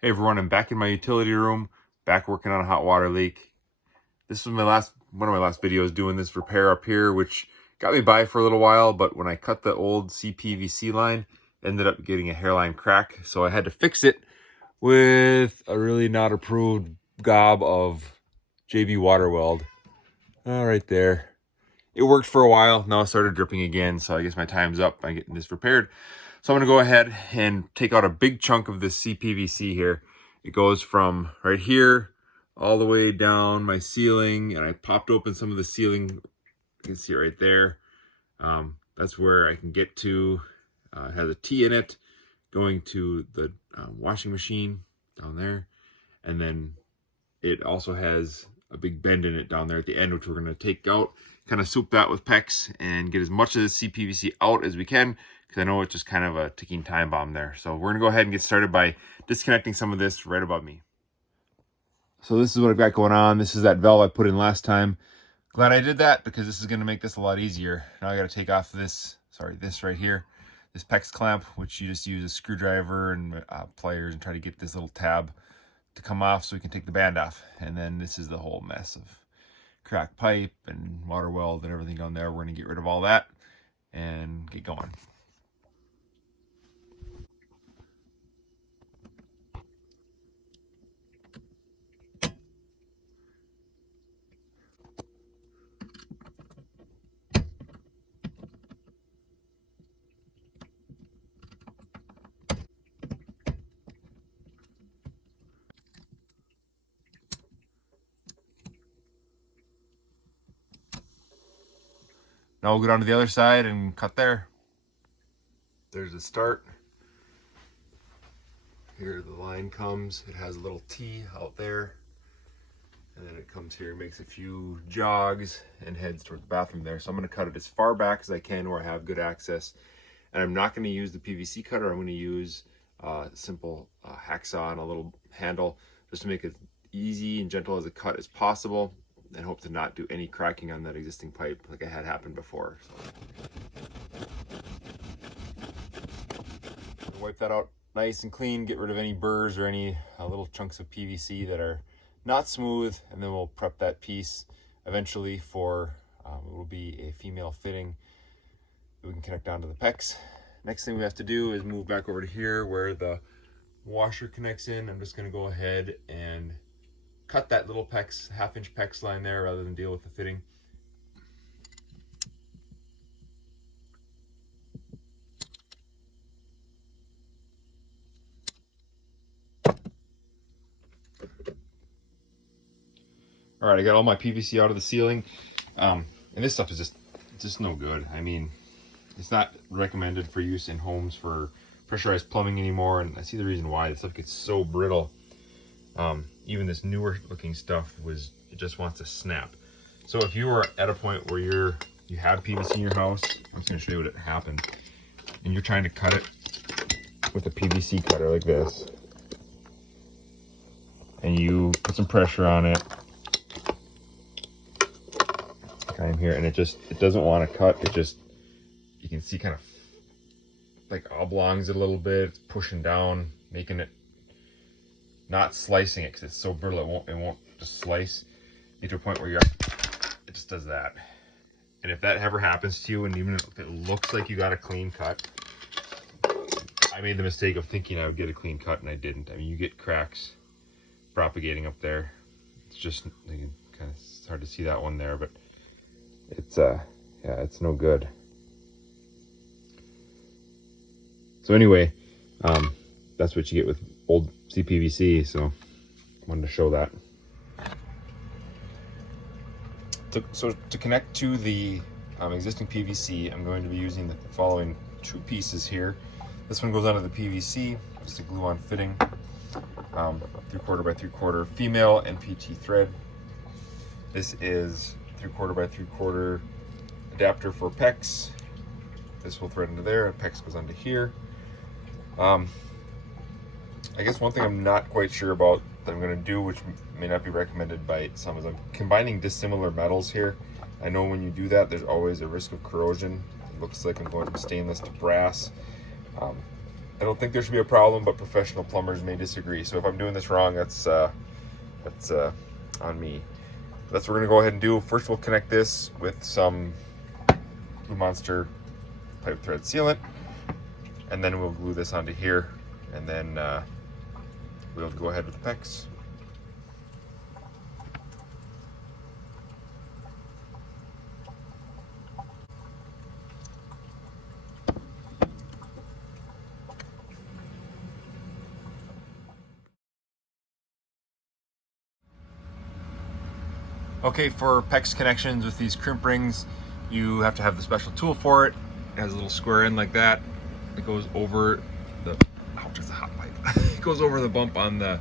Hey everyone, I'm back in my utility room, back working on a hot water leak. This was one of my last videos doing this repair up here, which got me by for a little while, but when I cut the old Cpvc line, ended up getting a hairline crack, so I had to fix it with a really not approved gob of JB water weld. Right there. It worked for a while, now it started dripping again, so I guess my time's up by getting this repaired. So I'm gonna go ahead and take out a big chunk of this Cpvc here. It goes from right here all the way down my ceiling, and I popped open some of the ceiling. You can see it right there. That's where I can get to. It has a T in it going to the washing machine down there, and then it also has a big bend in it down there at the end, which we're going to take out, kind of soup that with PEX and get as much of the Cpvc out as we can, because I know it's just kind of a ticking time bomb there. So we're going to go ahead and get started by disconnecting some of this right above me. So this is what I've got going on. This is that valve I put in last time. Glad I did that, because this is going to make this a lot easier. Now I got to take off this right here, this PEX clamp, which you just use a screwdriver and pliers and try to get this little tab to come off so we can take the band off. And then this is the whole mess of cracked pipe and water weld and everything down there. We're going to get rid of all that and get going. Now we'll go down to the other side and cut there. There's the start. Here the line comes. It has a little T out there. And then it comes here, makes a few jogs and heads toward the bathroom there. So I'm going to cut it as far back as I can where I have good access. And I'm not going to use the PVC cutter. I'm going to use a simple hacksaw and a little handle just to make it easy and gentle as a cut as possible, and hope to not do any cracking on that existing pipe like I had happened before. So wipe that out nice and clean, get rid of any burrs or any little chunks of PVC that are not smooth, and then we'll prep that piece eventually for it will be a female fitting that we can connect down to the PEX. Next thing we have to do is move back over to here where the washer connects in. I'm just going to go ahead and cut that little PEX, half-inch PEX line there rather than deal with the fitting. All right, I got all my PVC out of the ceiling, and this stuff is just no good. I mean, it's not recommended for use in homes for pressurized plumbing anymore, and I see the reason why. This stuff gets so brittle. Even this newer looking stuff it just wants to snap. So if you are at a point where you have PVC in your house, I'm just gonna show you what happened, and you're trying to cut it with a PVC cutter like this, and you put some pressure on it, like I'm here, and it doesn't want to cut. You can see kind of like oblongs it a little bit. It's pushing down, making it not slicing it because it's so brittle it won't just slice. You get to a point where it just does that. And if that ever happens to you, and even if it looks like you got a clean cut, I made the mistake of thinking I would get a clean cut and I didn't. I mean, you get cracks propagating up there. It's just it's hard to see that one there, but it's yeah, it's no good. So anyway, that's what you get with old Cpvc, so I wanted to show that. So to connect to the existing PVC, I'm going to be using the following two pieces here. This one goes onto the PVC, just a glue-on fitting, 3/4 by 3/4 female NPT thread. This is 3/4 by 3/4 adapter for PEX. This will thread into there, PEX goes onto here. I guess one thing I'm not quite sure about that I'm going to do, which may not be recommended by some, is I'm combining dissimilar metals here. I know when you do that, there's always a risk of corrosion. It looks like I'm going from stainless to brass. I don't think there should be a problem, but professional plumbers may disagree. So if I'm doing this wrong, that's on me. That's what we're gonna go ahead and do. First, we'll connect this with some Blue Monster pipe thread sealant, and then we'll glue this onto here, and then we'll go ahead with the PEX. Okay, for PEX connections with these crimp rings, you have to have the special tool for it. It has a little square end like that. It goes over the, ouch, it's a hot pipe. It goes over the bump on the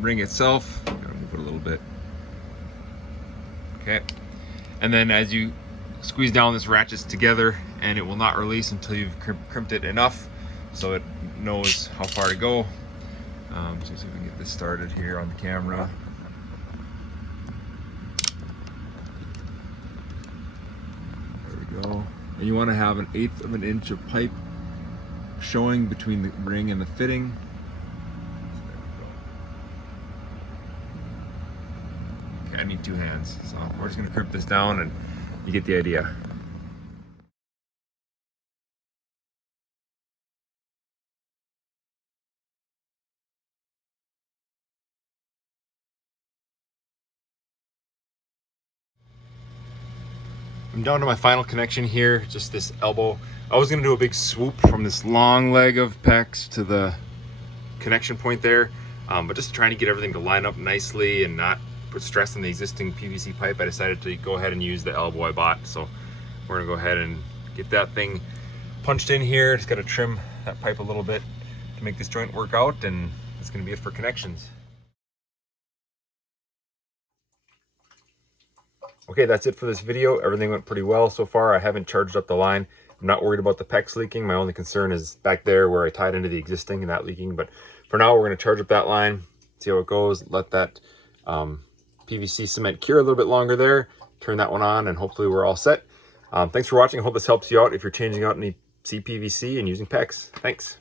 ring itself. I'm gonna move it a little bit. Okay, and then as you squeeze down, this ratchets together, and it will not release until you've crimped it enough so it knows how far to go. So see if we can get this started here on the camera. Go. And you want to have 1/8 of an inch of pipe showing between the ring and the fitting. Okay, I need 2 hands, so we're just going to crimp this down and you get the idea. I'm down to my final connection here, just this elbow. I was gonna do a big swoop from this long leg of PEX to the connection point there, but just trying to get everything to line up nicely and not put stress on the existing PVC pipe, I decided to go ahead and use the elbow I bought. So we're gonna go ahead and get that thing punched in here. Just gotta trim that pipe a little bit to make this joint work out, and that's gonna be it for connections. Okay, that's it for this video. Everything went pretty well so far. I haven't charged up the line. I'm not worried about the PEX leaking. My only concern is back there where I tied into the existing and that leaking. But for now, we're going to charge up that line, see how it goes, let that PVC cement cure a little bit longer there, turn that one on, and hopefully we're all set. Thanks for watching. I hope this helps you out if you're changing out any Cpvc and using PEX. Thanks.